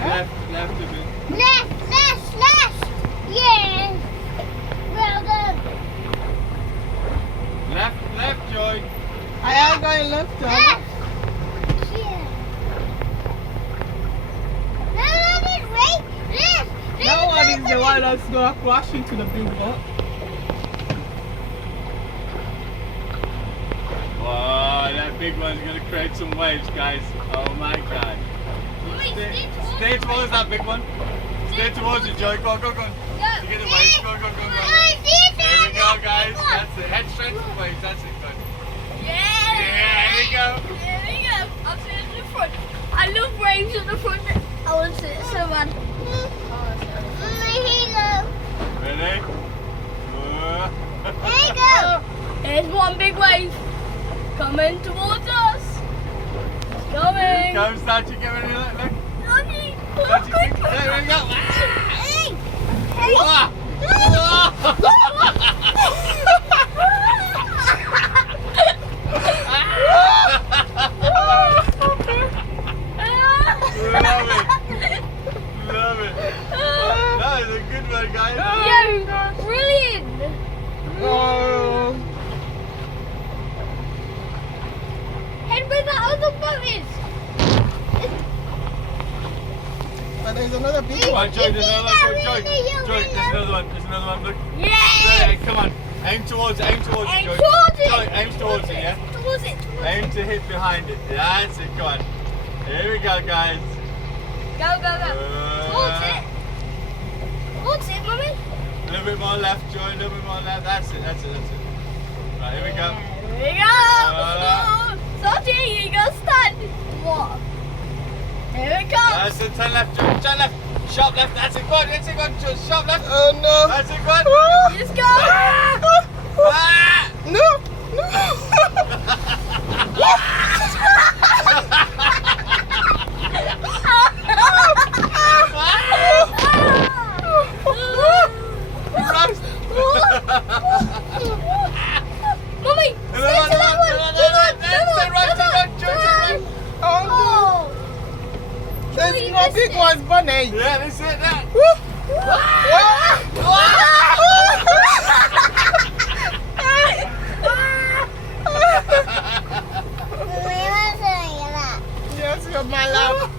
Left a bit. Left. Yes. Well done. Left, Joy. I am going left, John. Left. Yeah. No, it's right. Left. That one is the one that's going to crash into the big boat. Wow, that big one's gonna create some waves, guys. Oh my god. Stay towards that big one. Stay towards it, Joy. Go. You get the waves. Go. There we go, guys. That's it. Head straight to the waves. That's it. Good. Yeah. There we go. I'm sitting in the front. I love waves at the front. I want to sit so bad. Ready? There you go. Here's one big wave coming towards us. It's coming. Come, start you get ready. Look. Lucky. Start you get there we go. Ah! Love it. That is a good one, guys. Yeah, brilliant. Oh. And where that other boat is? But there's another big Come one. on, Joy, there's another one. Joy, there's another one. Look. Yes. There, come on. Aim towards it, Aim Joy. towards it. Joy, aim towards it, yeah? Towards it. Aim to hit behind it. That's it, come on. Here we go, guys. Go. Towards it. Towards it, mummy. A little bit more left, Joy, a little bit more left. That's it. Right, here we go. There we go. Salty, you gotta stand. What? Here it comes. That's it, turn left, Joy. Turn left. Sharp left. That's it, go on. Joy. Sharp left. Oh no. That's it, go on. Just go. Ah! No. Christ. Mummy, stay to that one. Oh no. There's more big ones, Bunny. Yeah, that's it, that. Yes, you're my love.